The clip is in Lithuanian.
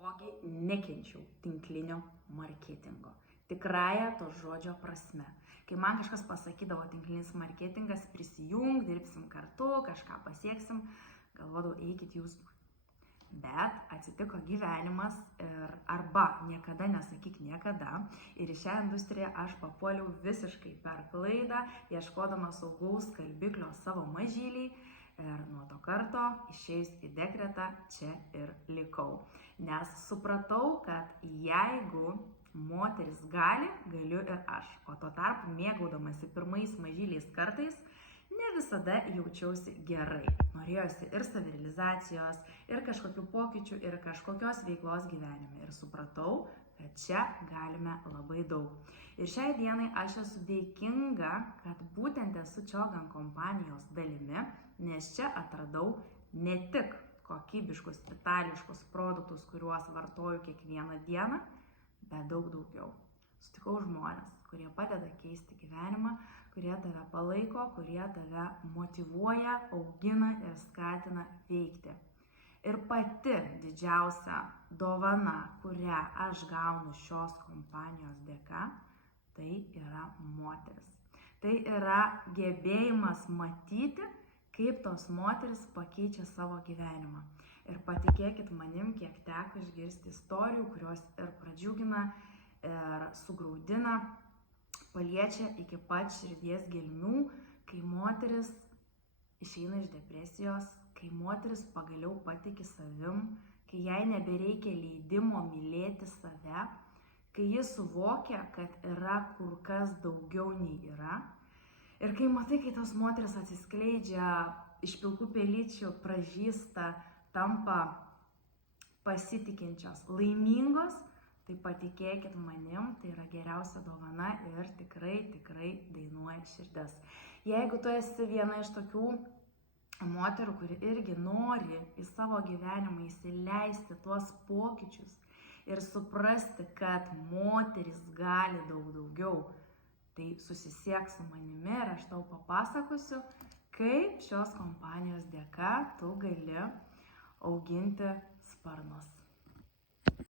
Ogi nekenčiau tinklinio marketingo. Tikrąja to žodžio prasme. Kai man kažkas pasakydavo tinklinis marketingas, prisijung, dirbsim kartu, kažką pasieksim, galvodavau, eikit jūs. Bet atsitiko gyvenimas ir arba niekada nesakyk niekada. Ir į šią industriją aš papuoliau visiškai per klaidą, ieškodama saugaus skalbiklio savo mažyliai. Ir nuo to karto išėjus į dekretą čia ir likau. Nes supratau, kad jeigu moteris gali, galiu ir aš. O tuo tarpu mėgaudamasi pirmais mažyliais kartais, ne visada jaučiausi gerai. Norėjosi ir savirealizacijos, ir kažkokių pokyčių, ir kažkokios veiklos gyvenime. Ir supratau, kad čia galime labai daug. Ir šiai dienai aš esu dėkinga, kad būtent esu Čiogan kompanijos dalimi, nes čia atradau ne tik kokybiškus itališkus produktus, kuriuos vartoju kiekvieną dieną, bet daug daugiau. Sutikau žmonės, kurie padeda keisti gyvenimą, kurie tave palaiko, kurie tave motyvuoja, augina ir skatina veikti. Ir pati didžiausia dovana, kurią aš gaunu šios kompanijos dėka, tai yra moteris. Tai yra gebėjimas matyti, kaip tos moteris pakeičia savo gyvenimą. Ir patikėkit manim, kiek teko išgirsti istorijų, kurios ir pradžiugina, ir sugraudina, paliečia iki pat širdies gelmių, kai moteris išeina iš depresijos, kai moteris pagaliau patiki savim, kai jai nebereikia leidimo mylėti save, kai jis suvokia, kad yra kur kas daugiau nei yra. Ir kai matai, kai tos moteris atsiskleidžia, iš pilkų pelyčių pražysta, tampa pasitikinčios, laimingos, tai patikėkit manim, tai yra geriausia dovana ir tikrai dainuoja širdis. Jeigu tu esi viena iš tokių moterų, kuri irgi nori į savo gyvenimą įsileisti tuos pokyčius ir suprasti, kad moteris gali daug daugiau, tai susisiek su manimi ir aš tau papasakosiu, kaip šios kompanijos dėka tu gali auginti sparnus.